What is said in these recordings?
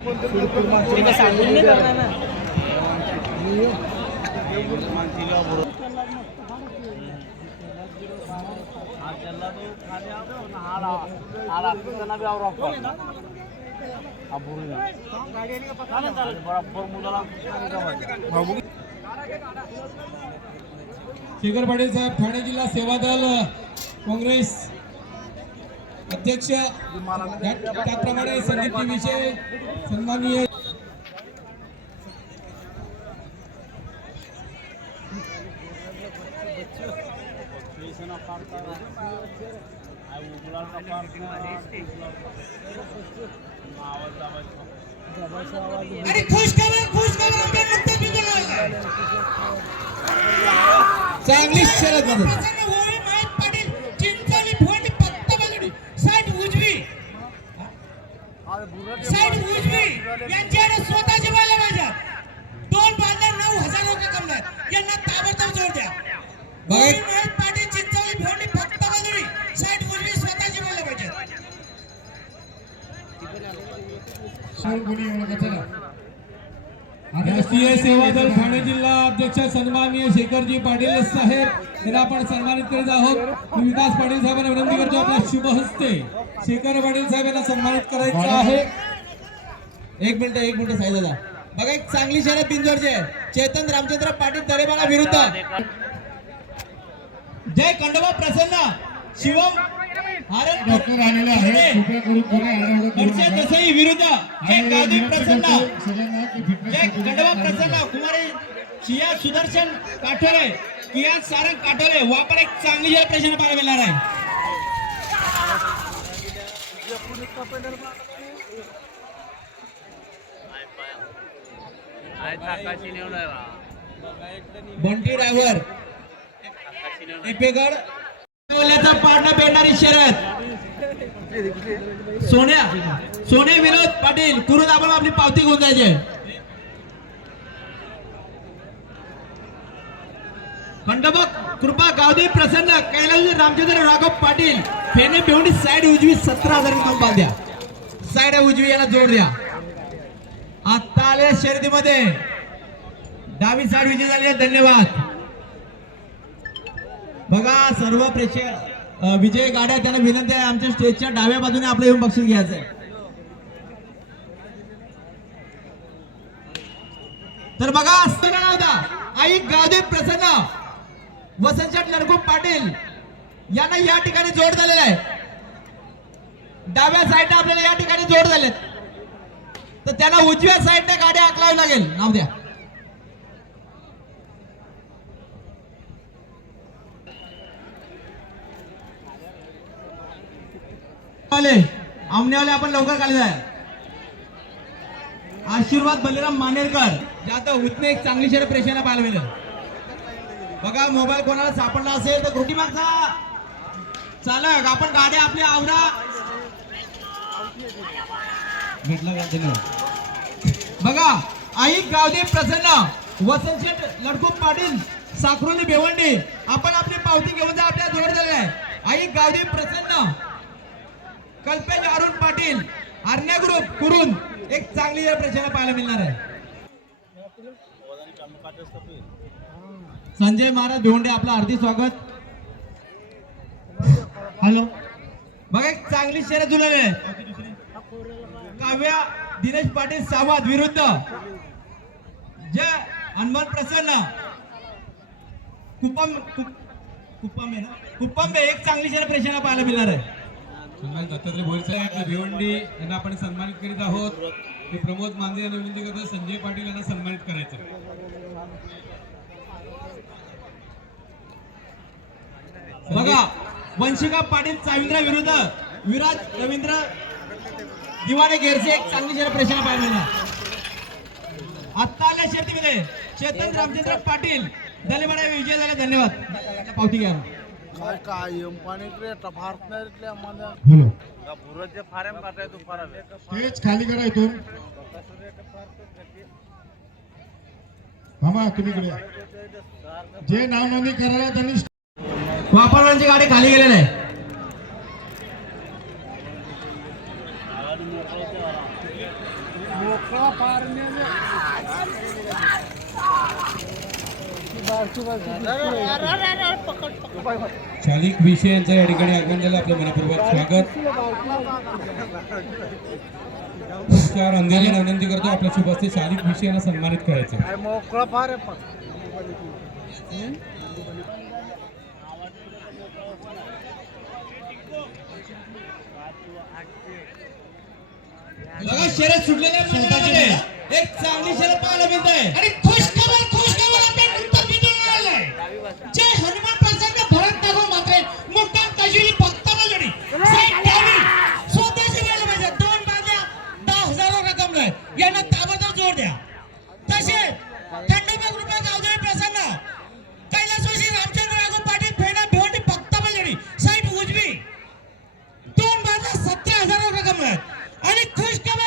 शेखर पाटील साहेब ठाणे जिल्हा सेवा दल काँग्रेस अध्यक्ष, त्याप्रमाणे समिती विषय सन्माननीय चांगली शर्यत साइड उजवी यांच्याकडे स्वतःचे बैल पाहिजे. दोन बांधणार 9,000 रुपये कमणार. यांना ताबडतोब जोड द्या. महेश पाटील चिंचवली भोंडी फक्त बाजूनी साइड उजवी स्वतःचे बैल पाहिजे. राष्ट्रीय सेवा दल ठाणे जिल्हा अध्यक्ष सन्माननीय शेखरजी पाटील साहेब यांना आपण सन्मानित करीत आहोत. विकास पाटील साहेबांना विनंती करतो आपल्या शुभ हस्ते शेखर पाटील साहेब यांना सन्मानित करायचं आहे. एक मिनिट साई दादा बघा, एक चांगली शर्यत बिंजोरची आहे. चेतन रामचंद्र पाटील दरेबाला विरुद्ध जय खंडोबा प्रसन्न शिवम दसई विरुद्ध जय गादी प्रसन्न जय खंडोबा प्रसन्न कुमारी शिया सुदर्शन काठोले किया सारंग काठोले वापर एक चांगली शर्यत प्रश्न पाहायला मिळणार आहे. बंटी ड्रायव्हर एपेगड पाडणं भेटणारी शर्यत सोन्या विनोद पाटील कुरुद आपण आपली पावती घेऊन जायचे. खंडोबा कृपा गावदी प्रसन्न कैलास रामचंद्र राघव पाटील फेने बेवडी साइड उजवी 17,000 रुपये द्या. साइड उजवी याला जोड द्या. आता आले शर्यतीमध्ये डावी साइड विजय झाले. धन्यवाद. बघा सर्व प्रेक्षक विजय गाड्या त्यांना विनंती आहे आमच्या स्टेजच्या डाव्या बाजूने आपलं येऊन बक्षीस घ्यायचंय. तर बघा असताना होता आई गावदेव प्रसन्न वसंत लडकू पाटील यांना या ठिकाणी जोड झालेला आहे. डाव्या साईडने आपल्याला या ठिकाणी जोड झालेत तर त्यांना उजव्या साईडने गाड्या आखलावी लागेल. नाव द्या. आमनेवाले आपण लवकर काढले आहे. आशीर्वाद बलिराम मानेरकर ज्यात उतने एक चांगली शर्यत प्रेक्षकांना पाहायला मिळेल. बघा मोबाईल कोणाला सापडला असेल तर कृती मागचा चालक आपण गाड्या आपल्या आवरा भेटला का. बघा आई गावदेव प्रसन्न वसंत लडकू पाटील साखरोली बेवंडी आपण आपली पावती घेऊन जा. आपल्या जोड झालेला आहे. आई गावदेव प्रसन्न कल्पेश अरुण पाटील आर्ण्या ग्रुप कुरून एक चांगली प्रेक्षकांना पाहायला मिळणार आहे. संजय महाराज भिवंडे आपलं हार्दिक स्वागत. हॅलो बघा एक चांगली शर्यत जुळलेली आहे. काव्या दिनेश पाटील सावध विरुद्ध जय हनुमान प्रसन्न कुप्पम एक चांगली शर्यत प्रेक्षकांना पाहायला मिळणार आहे. दत्तात्रय भोईर साहेब भिवंडी यांना आपण सन्मानित करीत आहोत. मी प्रमोद मांजरे यांना विनंती करतो संजय पाटील यांना सन्मानित करायचं. बघा वंशिका पाटील चाविंद्र विरुद्ध विराज रवींद्र दिवाणे घेरचे एक चांगली शर्यत प्रेक्षकांना पाहायला मिळणार. आता आल्या शर्यतीमध्ये चेतन रामचंद्र पाटील दलेबडा विजय झाले. धन्यवाद. पावती घ्या. खाली करा इथून. तुम्ही जे नाव नोंदणी करायला त्यांनी वापरवांची गाडी खाली गेलेली आहे. शालिक विषय यांचं या ठिकाणी आगमन झालं. आपलं मनपूर्वक स्वागत. चार अंधेरी विनंती करतो आपल्या शुभस्ते शालिक विषय यांना सन्मानित करायचं. बघा शर्यत सुटलेल्या मैदानामध्ये एक चांगली शर्यत पाहायला मिळते आणि खुशखबर आपल्या नंतर बिंदूला आलाय. जय हनुमान प्रसन्न भरत टाकून मात्र मुक्काम कजुली फक्त बजडी साईड डावी स्वतःची वेळ पाहिजे. दोन बांध्या 10,000 रक्कम नाही यांना ताबडतोब जोड द्या. तसे खंडोबा कृपा गावदेवी प्रसन्न कैलासवासी रामचंद्र राघव पाटील फेडा भिवंडी फक्त बजडी साईड उजवी दोन बांध्या 17,000 रक्कम नाही. आणि खुशखबर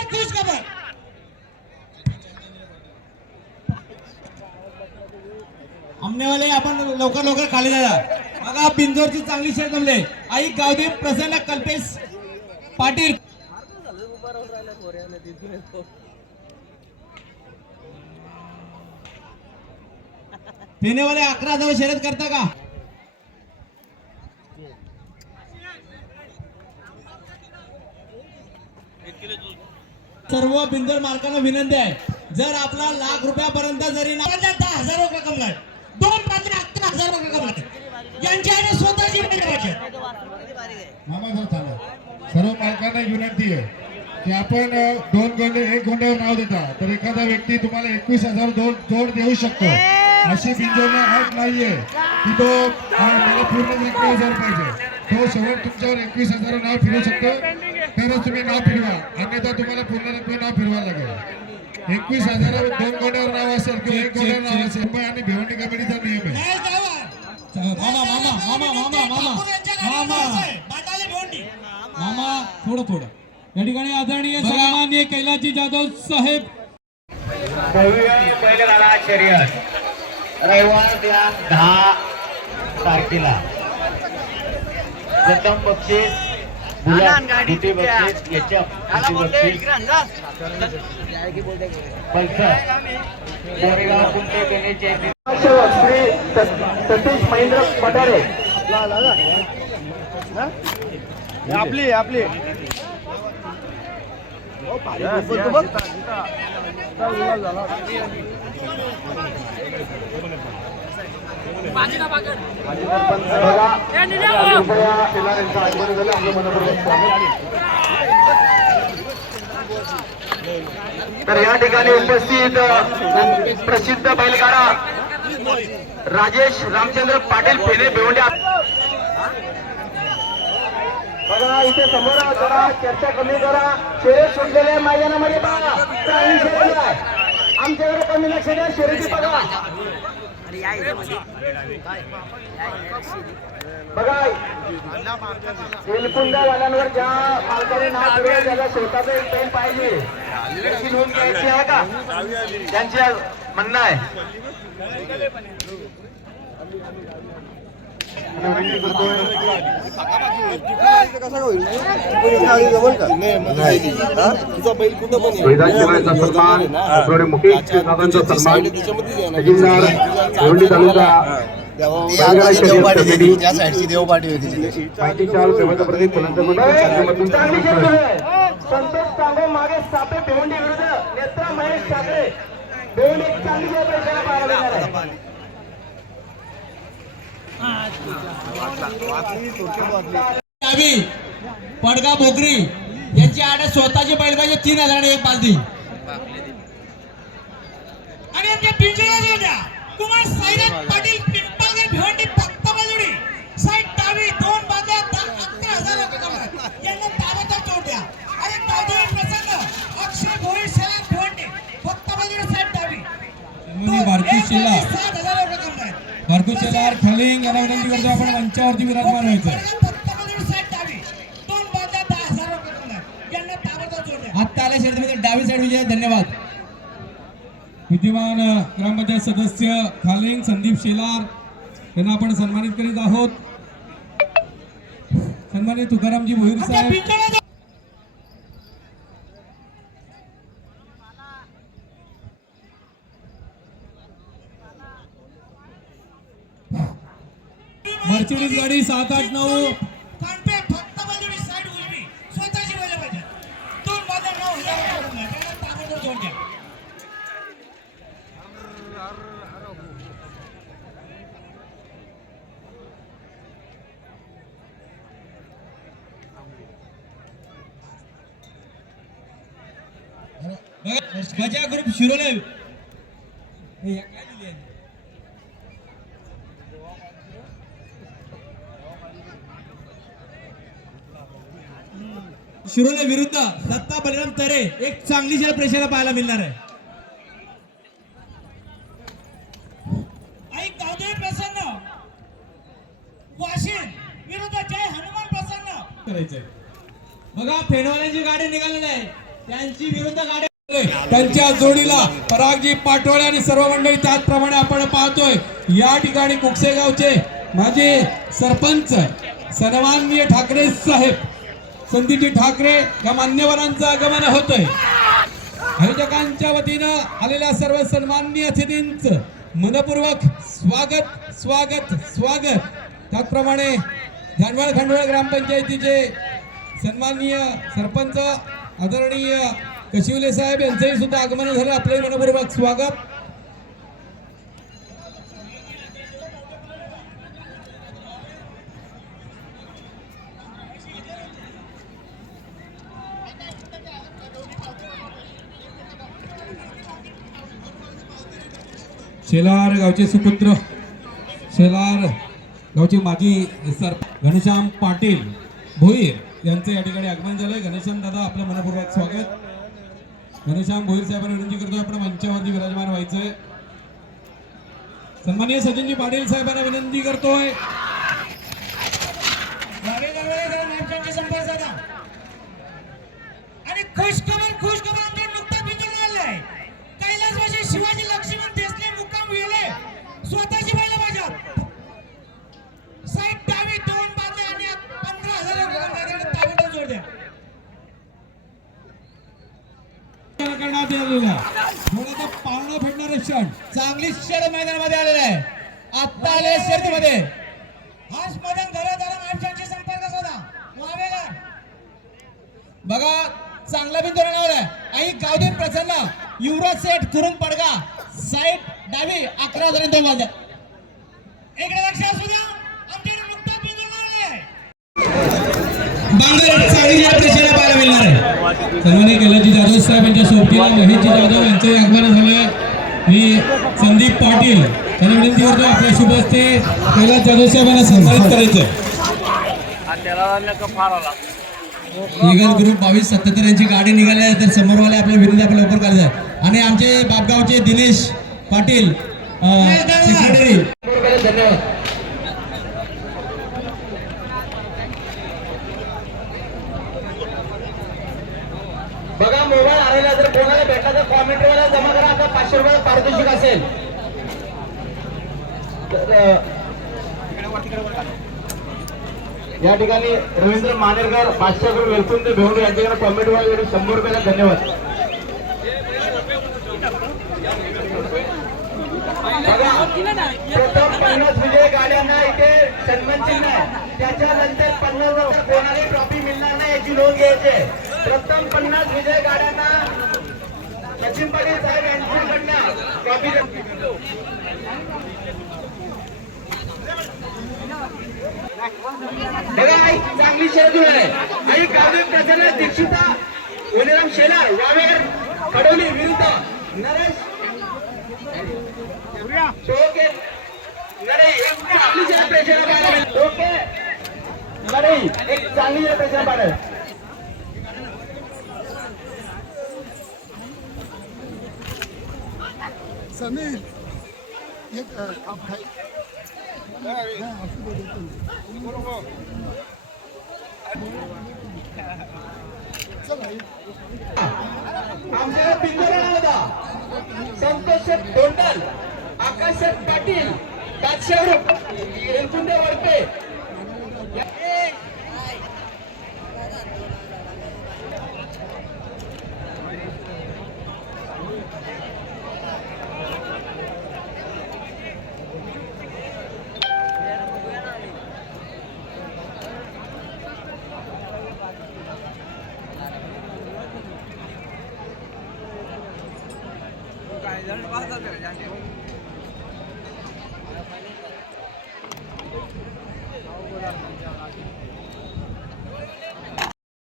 आमनेवाले आपण लवकर खाली जाया. बघा बिंजोरची चांगली शर्यत जमले. आई गावदेवी प्रसन्न कल्पेश पाटील पेनेवाले 11 जवळ शर्यत करता का? सर्व बिंदर मालकांना विनंती आहे, जर आपला ₹1,00,000 जरी 10,000 रक्कम नाही. दोन पात्र 11,000 रक्कम नाही. यांच्याकडे स्वतःची पाहिजे. मामा जर चालू सर्व मालकांना एक विनंती आहे की आपण 2 गोंडे 1 गोंड्यावर नाव देता तर एखादा व्यक्ती तुम्हाला 21,000 जोड देऊ शकतो. अशी बिंजोरला अट नाहीये की तो मला पूर्ण 21,000 पाहिजे. तो शेवट तुमच्यावर 21,000 नाव फिरू शकतो तरच तुम्ही नाव फिरवा, अन्यथा तुम्हाला पूर्ण नाव फिरवायला लागेल. 21,000 2 गोंड्यावर नाव असेल किंवा 1 गोंड्यावर नाव असेल मुंबई आणि भिवंडी कमिटीचा नियम आहे. मामा थोडं या ठिकाणी आदरणीय सन्माननीय कैलासजी जाधव साहेब बैलगाडा शर्यत रविवार 10 तारखेला प्रथम बक्षीस द्वितीय बक्षीस याच्या पल्सर कोरेगाव कुंटे गणेश श्री सतीश महेंद्र पठारे आपली तर या ठिकाणी उपस्थित प्रसिद्ध बैलगाडा राजेश रामचंद्र पाटील फेने भिवंडी. बघा इथे समोर जरा चर्चा कमी करा. शर्यत सुटलेल्या मैदानामध्ये बघा चांगली शर्यत आहे. आमच्याकडे कमी लक्ष द्या. शर्यती बघा बघा वाल्यांवर ज्या मालकाने नाव फिरवलं त्याला स्वतःच एक पेन पाहिजे. त्याची नोंद घ्यायची आहे का त्यांचे म्हणणं आहे. मैदानशिवायचा सन्मान थोडे मुकेश दादांचा सन्मान खजिनदार भिवंडी तालुका माहिती चालू सेवेचा प्रतीक संतोष कांबो मागे सापे भिवंडी विरुद्ध नेत्रा महेश ठाकरे भिवंडी चांगली पाहायला मिळणार आहे. पडगा भोकरी यांची आड स्वतःची बैल पाहिजे 3,000 एक बालदी. आणि आमच्या पिंजरा जोड्या कुमार साईनाथ पाटील पिंपळगर भिवंडी फक्त बाजूडी साईड डावी दोन बांध्या 11,000 रक्कम यांना ताबडतोब जोड द्या. आणि गावदेवी प्रसन्न अक्षय भोई शेला भिवंडी फक्त बाजूडी साईड डावी भारती शेला 7,000 रक्कम आहे. भारती शेलार खलिंग यांना विनंती करतो आपण मंचावरती विराजमान व्हायचं. आता आल्या शर्यतीमध्ये डावी साईड विजय. धन्यवाद. विद्यमान ग्रामपंचायत सदस्य खालिंग संदीप शेलार यांना आपण सन्मानित करीत आहोत. सन्मानित तुकारामजी भोईर साहेब मर्सिडीज गाडी 789 कानपे फक्त बैलजोडी साईड उजवी स्वतःची बैल पाहिजे. दोन बांधव 9,000 रुपये कमवले. त्यांना ताबडतोब जोड द्या. गजा ग्रुप शिरोले हे काय लिहिले आहे? शिरोले विरुद्ध दत्ता बलराम तरे एक चांगली शर्यत प्रेक्षकाला पाहायला मिळणार आहे. आई गावदेवी प्रसन्न वाशिम विरुद्ध जय हनुमान प्रसन्न. करायचंय बघा फेडवाल्यांची गाडी निघालेली आहे त्यांची विरुद्ध गाडी त्यांच्या जोडीला परागजी पाटोळे आणि सर्व मंडळी त्याचप्रमाणे आपण पाहतोय या ठिकाणी कुकसेगावचे माजी सरपंच सन्माननीय ठाकरे साहेब संदीपजी ठाकरे या मान्यवरांचं आगमन होतंय. आयोजकांच्या वतीनं आलेल्या सर्व सन्माननीय अतिथींचं मनपूर्वक स्वागत स्वागत स्वागत. त्याचप्रमाणे जानवळ खंडवळ ग्रामपंचायतीचे सन्माननीय सरपंच आदरणीय कशिवले साहेब यांचंही सुद्धा आगमन झालं. आपले मनपूर्वक स्वागत. शेलार गावचे सुपुत्र शेलार गावचे माजी सर घनश्याम पाटील भोईर यांचं या ठिकाणी आगमन झालंय. घनश्याम दादा आपलं मनपूर्वक स्वागत. घनश्याम भोईर साहेबांना विनंती करतोय आपण मंचावरती विराजमान व्हायचंय. सन्माननीय सचिनजी पाटील साहेबांना विनंती करतोय. संपर्क साधा आणि खुशखबर आमच्या नुकताच बिंदूला आलाय. कैलासवासी शिवाजी लक्ष्मण देसले मुक्काम वेले स्वतःची बैल पाहिजे. साईड डावी दोन बांधले आणि 15,000 रुपये ताबडतोब जोड द्या. करण्यात आलेला थोडा पावणं फेडणारे क्षण चांगली शर्यत मैदानामध्ये आलेला आहे. आत्ता आले शर्यतीमध्ये हाच मदन घरादार माणसांशी संपर्क साधा. वावेला बघा चांगला बिंदू रंगावलाय. आई गावदेव प्रसन्न युवराज सेठ कुरुम पडगा साईड डावी 11,002 वाजता. इकडे लक्ष असू द्या. आमच्याकडे नुकताच बिंदूला आलाय. बांगर चांगली शर्यत प्रेक्षकाला पाहायला मिळणार आहे. सन्माननीय कैलासजी जाधव साहेब यांच्या सोबतीला महेशजी जाधव यांचंही आगमन झालंय. मी संदीप पाटील यांना विनंती करतो आपल्या शुभ हस्ते कैलास जाधव साहेब यांना सन्मानित करायचं. ईगल ग्रुप 2277 यांची गाडी निघाली आहे. तर समोरवाले आपल्या विनंती आपण लवकर करायचं आणि आमचे बापगावचे दिनेश पाटील सेक्रेटरी धन्यवाद. बघा मोबाईल आलेला जर कोणाला भेटला तर कॉमेंट वाला जमा करा. आपला 500 रुपये पारितोषिक असेल. या ठिकाणी रवींद्र मानेरकर 500 रुपये वेलकम ते भेवून यांच्याकडे कॉमेंट वाला 100 रुपयाला धन्यवाद. बघा प्रथम 50 विजय गाड्यांना इथे सन्मान चिन्ह आहे. त्याच्यानंतर 50,000 कोणालाही ट्रॉफी मिळणार नाही याची नोंद घ्यायची. प्रथम 50 विजय गाड्यांना सचिन पाटील साहेब यांच्याकडनं ट्रॉफी. बघा आई चांगली शर्यत आहे. आई गावदेव प्रसन्न दीक्षिता वनिराम शेलार वावेर खडवली विरुद्ध नरेश शोके नरे. एक चांगली शर्यत प्रेक्षकाला पाहायला मिळेल. शोके नरे एक चांगली शर्यत प्रेक्षकाला पाहायला. समीर एक आमच्या पिंजरा होता संतोष धोंडल आकाश पाटील बादशाह एलकुंडे वडपे. रिझल्ट पास झाले